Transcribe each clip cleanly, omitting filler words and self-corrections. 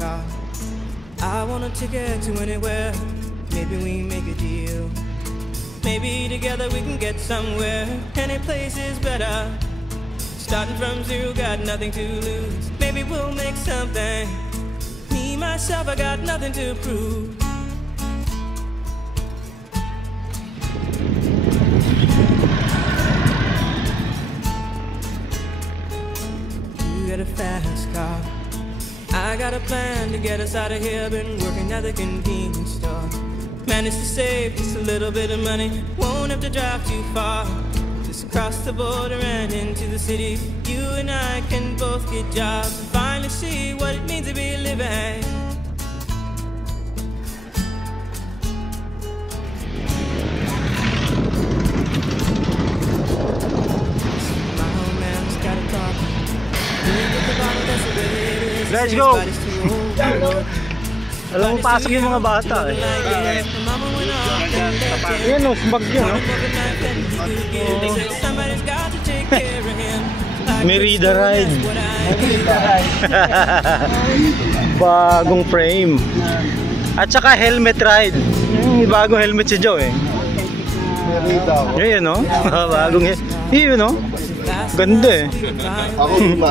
car. I want a ticket to anywhere. Maybe we make a deal. Maybe together we can get somewhere. Any place is better. Starting from zero, got nothing to lose. Maybe we'll make something. Me, myself, I got nothing to prove. You got a fast car. I got a plan to get us out of here. Been working at the convenience store. Managed to save just a little bit of money. Won't have to drive too far. Just cross the border and into the city. You and I can both get jobs and finally see what it means to be living. My old man's got a car. Let's go! Alam mo, pasok yung mga bata eh. Yan o, bagyo no? Merida ride. Bagong frame. At saka helmet ride. Bagong helmet si Joe eh. Yun no? Bagong helmet. Yun no? Ganda eh. Ako luma.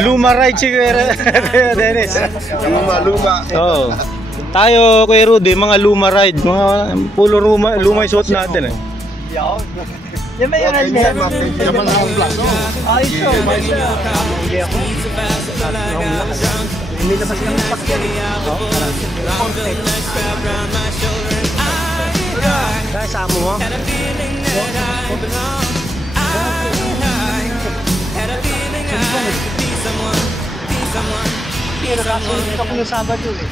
Luma ride si Kuya Dennis. Luma. Oo. Tayo Kuya Rudy, mga luma ride. Mga pulo luma yung suot natin eh. Yan ba yung helmet? Yaman na ang black. Ay, ito. Hindi na pa silang pakyan. Kaya sama mo? Ito ko yung Sabado eh.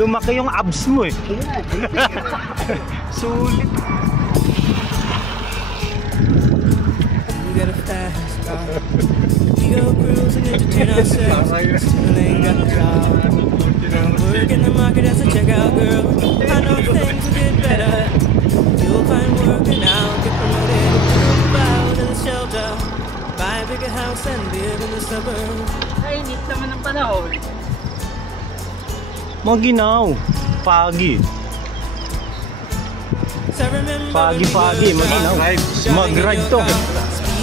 Lumaki yung abs mo eh. Sulit. We got a fast car. We go cruising, entertain ourselves. Still ain't got a job. Work in the market as a checkout girl. I know things will get better. You'll find work and I'll get promoted. Move out of the shelter. Buy a bigger house and live in the suburbs. Ay, init naman ang panahon. Maginaw. Pagi. Pagi, maginaw. Mag-ride to.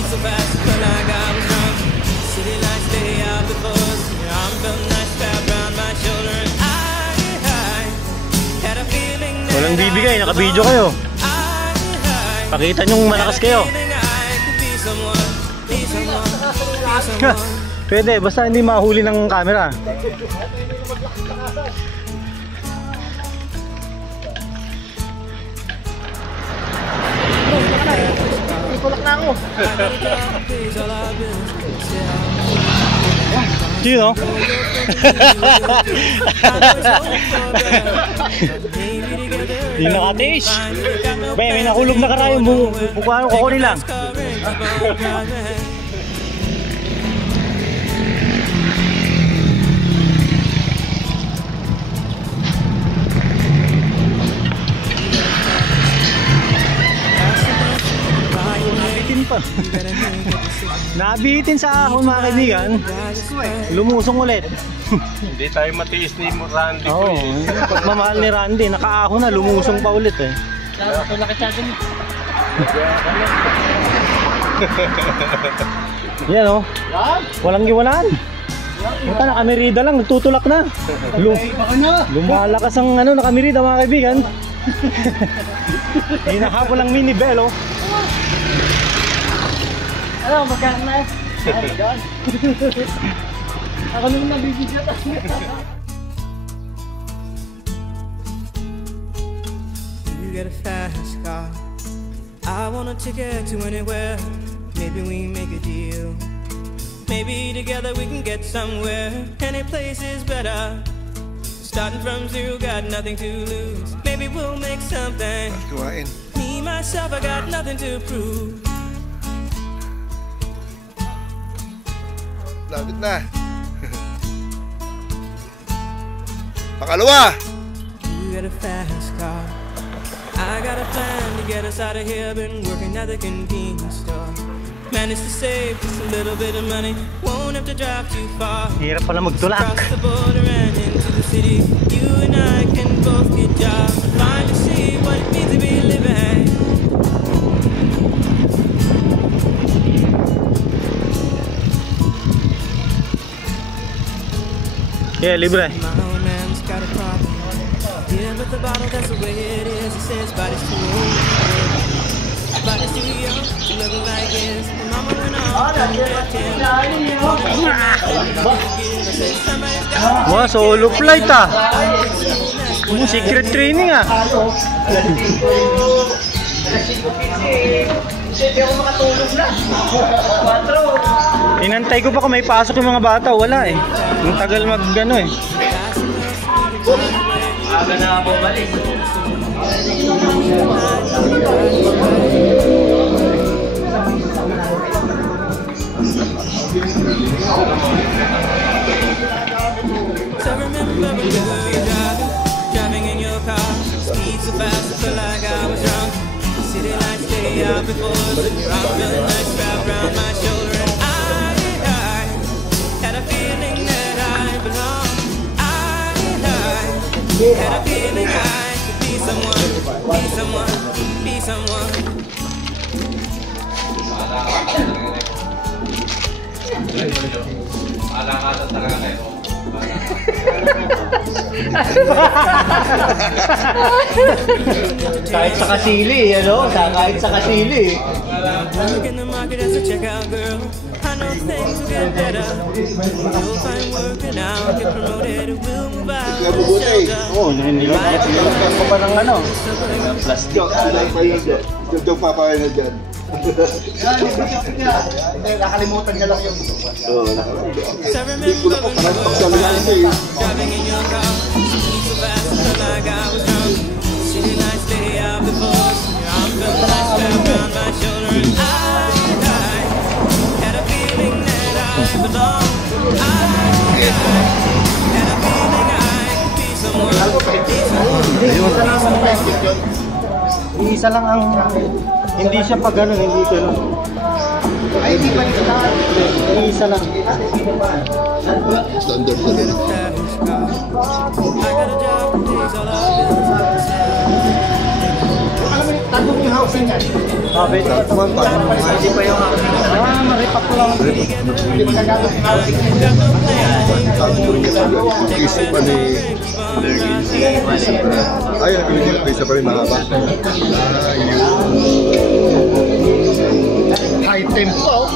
So fast, but like I was drunk. City lights stay out before us. Your arm felt nice wrapped around my shoulder, and I had a feeling that Walang bibigay, naka-video kayo. Pakita nyong malakas kayo. Pwede, basta hindi mahuli ng camera. Tulak na ako. Sino? Hindi nakatiis. May nakulog na karayo. Bukuhan ko kukunin lang. Nabitin sa ahon mga kaibigan. Lumusong ulit. Hindi tayo matiis ni Randy. Oo, pagmamahal ni Randy, nakaahon na, lumusong pa ulit eh. Tulak ka dyan. Yan o, walang iwanan. Ito, nakamerida lang, nagtutulak na. Lumalakas ang ano, nakamerida mga kaibigan. Hinahabol ang mini bell oh. Ano, magkano na? Ako naman nabibigyan tayo. You got a fast car. I want a ticket to anywhere. Maybe we make a deal. Maybe together we can get somewhere. Any place is better. Starting from zero, got nothing to lose. Maybe we'll make something. Me, myself, I got nothing to prove. Lapit na. Pangalawa. You got a fast car. I got a plan to get us out of here. Been working at the convenience store. Managed to save just a little bit of money. Won't have to drive too far. Hirap pala magtulak. Across the border and into the city. You and I can both get jobs. Finally see what it means to be living. Yeah, libre. My old man's got a problem. Yeah, but the bottle, that's the way it is. He says body's too old. Body's too young to look like his. And mama went on and left him. Wow, solo flight ah. Secret training ah. Inantay ko pa kung may pasok yung mga bata, wala eh. Ang tagal mag-ano eh. Aga na ako balik. So remember when you were driving in your car, speed so fast I felt like I was drunk. City lights stay out before us, and your arm felt nice wrapped around my shoulder, and I had a feeling that I belonged. I had a feeling I could be someone, be someone, be someone. Kahit sa kasili, ano? Kahit sa kasili. Look in the market as a checkout girl. I know things will get better. You'll find work and I'll get promoted. We'll move out of the shelter. Oo, nilagyan ko pa ng ano. Plastic. Sila pa yun dyan. Yung papaya na dyan. Nakalimutan niya lang yung So remember when you were driving in your car, speed so fast I felt like I was drunk. City lights stay out before us, and your arm felt nice wrapped around my shoulder, and I had a feeling that I belonged. I had a feeling I could be someone, be someone. Isa lang ang hindi siya pa ganun, hindi ko no. ay di pa rin lahat. Isa lang. Standard na rin. I got a job that pays all our bills. Alam mo, tagong yung housing yan. Sabi ito, hindi pa yung maripak ko lang. Hindi mo nagagawin yung housing yan. Isa pa ni... Ay, isa pa rin mahaba. High tempo.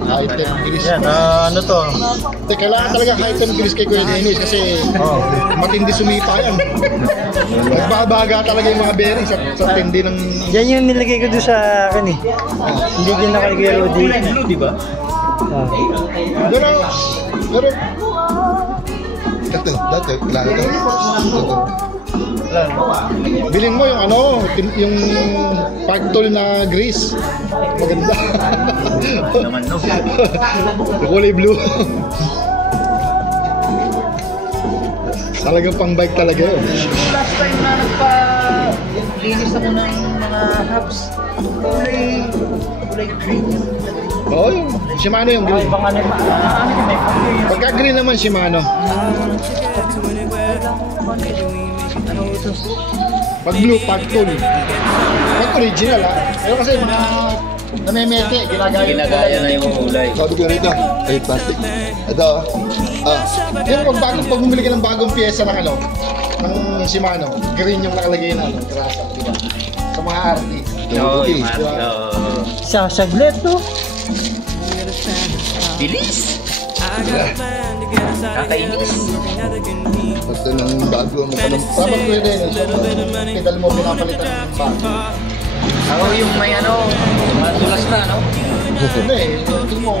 High tempo gilis. Yan, ano to? Kailangan talaga high tempo gilis kay Kuya Dennis kasi matindi sumipa yan. Nagbabaga talaga yung mga bearing sa tindi ng... Yan yung nilagay ko doon sa akin eh. Hindi din nakalagay yung Rodi. Blue, di ba? Pero Ito, dati, kailangan ito. bilhin mo yung ano, yung park tool na grease. Maganda. Naman no. Kulay blue. Talagang pang bike talaga yun. Last time na nagpa-linis ako ng mga hubs, kulay green. Oo, yung Shimano yung green. Pagka green naman Shimano. Pag blue, pag tool. Pag original ha. Pero kasi mga namemete, ginagaya na yung kulay. Sabi ko rito, ay plastic. Ito, Pero pag bumili ka ng bagong pyesa ng ano, ng Shimano, green yung nakalagay na ano, grasa, di ba? Sa mga RT. Oo, yung Saglit no? bilis. Kakainis. basta ng bago mo pa ng... Dapat ko yun din, pedal mo pinapalitan ng bago. Ako yung may ano, madulas na, no? Hindi eh, ito mo.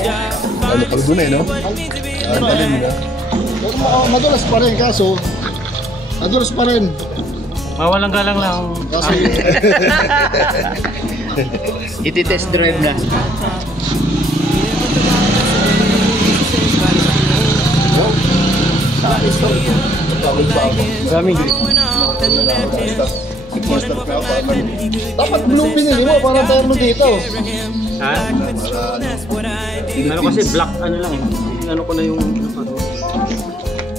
Ano, pagdunay, no? Ang talin mo na. Madulas pa rin, kaso madulas pa rin. Mawalang galang lang. Kasi Iti-test drive na. Gaming. master ka. Dapat blue pinili mo, parang terno dito. Ha? Ano kasi black ano lang eh. Ano ko na yung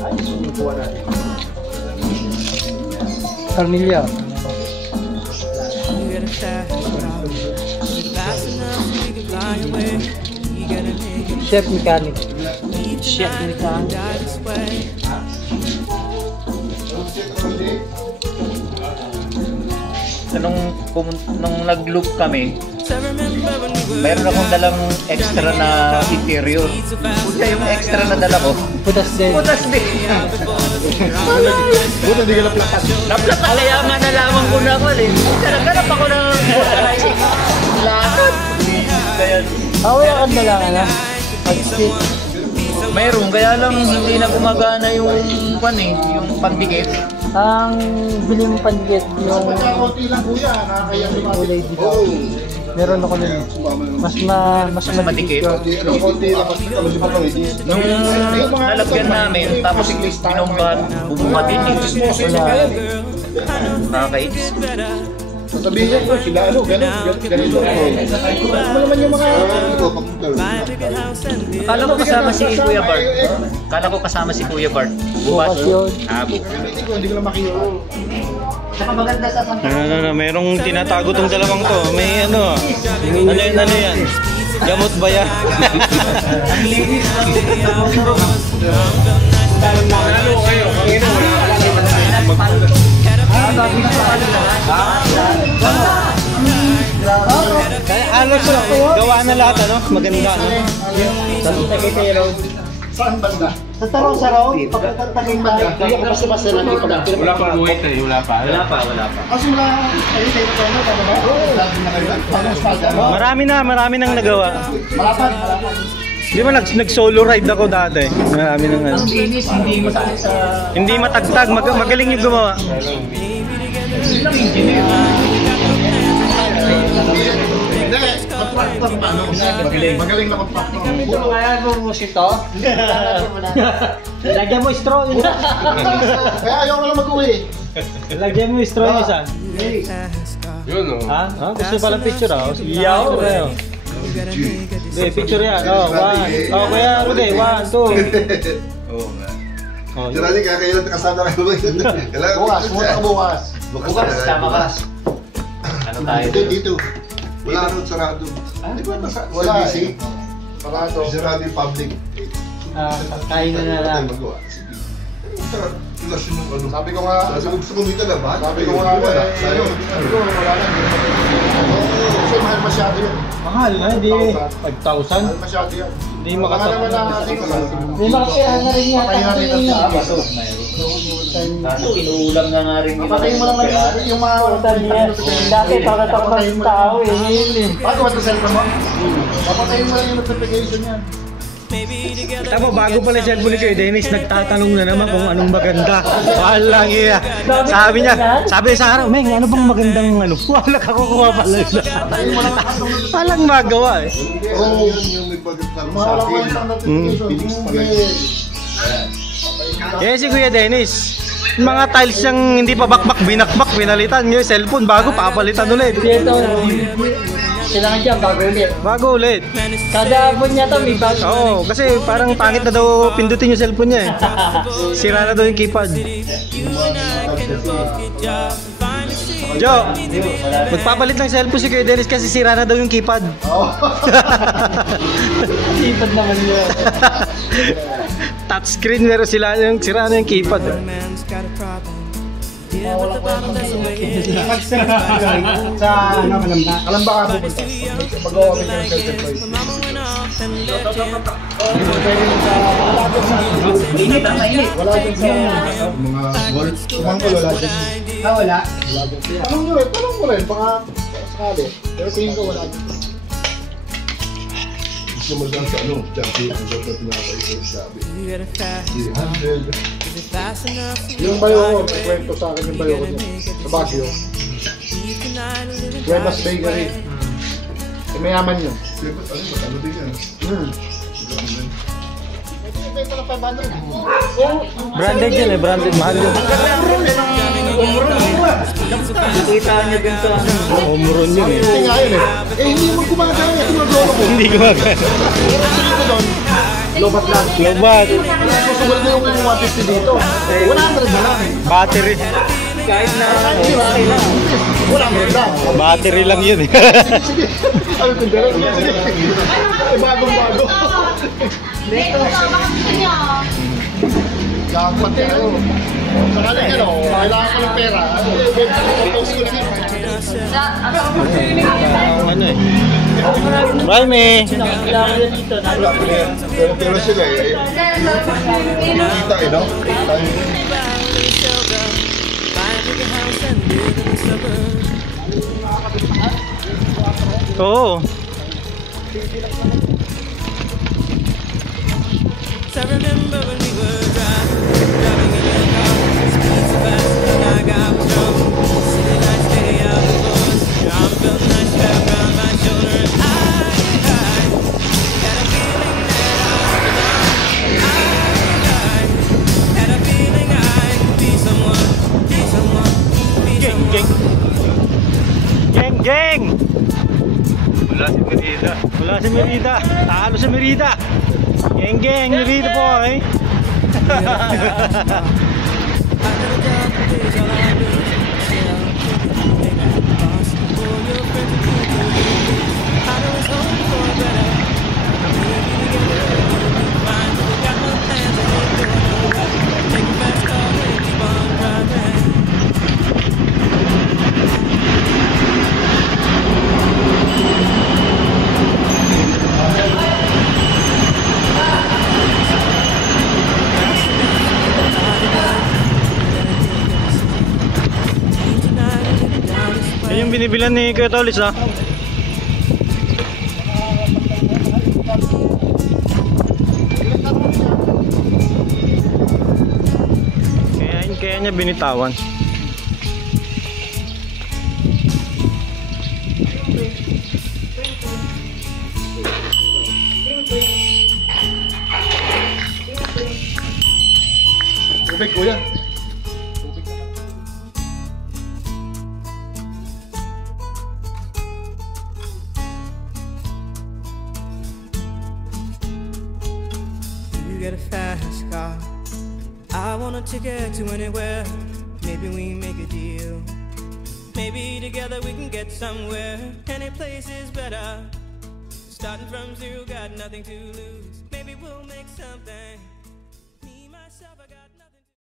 ay, sunukuha natin. Carmilla. Chef mechanic. Chef mechanic. Nung nag-loop kami, mayroon akong dalang extra na interior. Kaya yung extra na dala ko, Putas din. putas din. Buti hindi ka naplakat. Naplata, kaya nga nalaman ko na ako eh. Naghanap ako ng lakad. Kaya Wala kang dala ka na. Pag-stick. mayroon, kaya lang hindi na gumagana yung yung pagdikit. Ang biling pandikit yung Konti lang kuya, nakakaya kulay dito. Meron ako nun. Mas Madikit. Konti lang kasi kami pa kami. Nung nalagyan namin, tapos pinumban, bumuka din eh. Wala. Nakakainis. Sasabihin niya po, sila ano, ganito. Ano naman yung mga... Akala ko kasama si Kuya Bart. Akala ko kasama si Kuya Bart. Bukas yun. Hindi ko lang makita. Saka maganda sa No, merong tinatago tong dalawang to. May ano yan? Gamot ba yan? Gawa na lahat ano? Maganda no? Saan banda? Sa Tarong-Sarong, pagkatagin ba? Hindi ako basta-basta lang ipagkakita. Wala pa buhay tayo, wala pa. Kasi wala, ayun tayo na tayo, tama ba? Oo. Lagi na kayo. Parang spalda mo. Marami nang nagawa. Malapad. Di ba nag-solo ride ako dati? Marami nang ano. Linis, hindi masakit sa... Hindi matagtag, magaling yung gumawa. Silang engineer. Hindi, mag-tractor pa, no? Magaling na mag-tractor. Puro kaya bumubos ito. Lagyan mo straw yun. Kaya ayaw ko lang mag-uwi. Lagyan mo yung straw yung isa. Yun o. Ha? Gusto pala picture ah. Yaw! Hindi, picture yan. Kaya ako din. 1, 2. Oo nga. Sira din, kailan kasama kayo ba? Bukas, muna ka bukas. Bukas, sama ka. Ano tayo? Dito. Wala rin sarado. Di ba nasa Wala busy? Parado. Sarado yung public. Kain na lang. Magawa. Sige. Relasyon ng ano. Sabi ko nga, Gusto ko dito na ba? sabi ko nga, wala. sabi ko, wala lang. Kasi mahal masyado yun. Mahal na, hindi. 5,000. Mahal masyado yan. Hindi makasap. Baka naman natin ko lang. May makapira na rin yata. Patayin natin ang Baso, mayroon. Kaso inuulam na nga rin nila. Patayin mo lang natin yung mga... Dati pagkatakot ng tao eh. Ngayon eh. Bago ba ito cellphone mo? Papatayin mo lang yung notification yan. Tama, bago pala yung cellphone ni Kuya Dennis, nagtatanong na naman kung anong maganda. Walang iya. Sabi niya sa araw, Meng, ano bang magandang ano? Wala ka kukuha pala siya. Walang magawa eh. Oo, yung nagpagkakaroon sa Mga akin. lang notification. Phoenix pala. Eh si Kuya Dennis, mga tiles yung hindi pa bakbak, binakbak, pinalitan. Yung cellphone, bago papalitan ulit. Dito, kailangan dyan bago ulit. Bago ulit. Kada buwan niya may bago. Oo, kasi parang pangit na daw pindutin yung cellphone niya eh. Sira na daw yung keypad. Jo, magpapalit ng cellphone si Kuya Dennis kasi sira na daw yung keypad. Sipad naman yun. Touchscreen pero sira na yung keypad. Man's got a problem. Yeah, but the bottom that's the way it is. Sa ano, Kalamba ka pupunta. Mag-gawa kami ng self-employed. Mama went off and left you. Init ang mainit. Wala dyan sa mga work. Kumangkol, wala dyan. Wala. Wala dyan. Tanong mo rin, baka sakali. Pero tingin ko wala dyan. Gusto mo dyan sa ano? Champion. Ang dapat tinapay ko sabi. You got a fast. 300. Is it fast enough for you? Yung bayo ko, kwento sa akin yung bayo ko dyan. Sa Baguio. You cannot live it Cuevas right. Bakery. Eh, mayaman yun. Siyempre, ano din yan? Benta ng 500. Branded yun eh, branded. Mahal yun. Kita niyo din sa ano. Umuron yun eh. Hindi nga yun eh. Hindi mo gumagana. Ito yung lolo ko. Hindi gumagana. Pero ang sarili ko doon, lobat lang. Lobat. Susugal ko yung 150 dito. 100 na lang. Battery. Kahit na Hindi ba? Wala mo lang. Battery lang yun eh. Sige. Ano kung gano'n? Sige. Bagong-bago. Dapat yan. Saka na yan o. Kailangan ko ng pera. Post ko lang yan. Ano eh. Raimi. Pero sila eh. Kita eh, no? Oo. So I remember when we were driving in your car, speed so fast, and I got was drunk. City lights lay out before us, your arm felt nice wrapped around my shoulder, and I had a feeling that I had a feeling I could be someone, be someone, be someone. Geng, geng! Wala si Merida. Wala si Merida. Talo si Merida. Geng, geng! Merida po eh. Yan yung binibilan ni Kuya Tolis ah. Kaya niya binitawan. Tubig kuya. You get a fast car, I want a ticket to anywhere. Maybe we make a deal. Maybe together we can get somewhere. Any place is better. Starting from zero, got nothing to lose. Maybe we'll make something. Me, myself, I got nothing.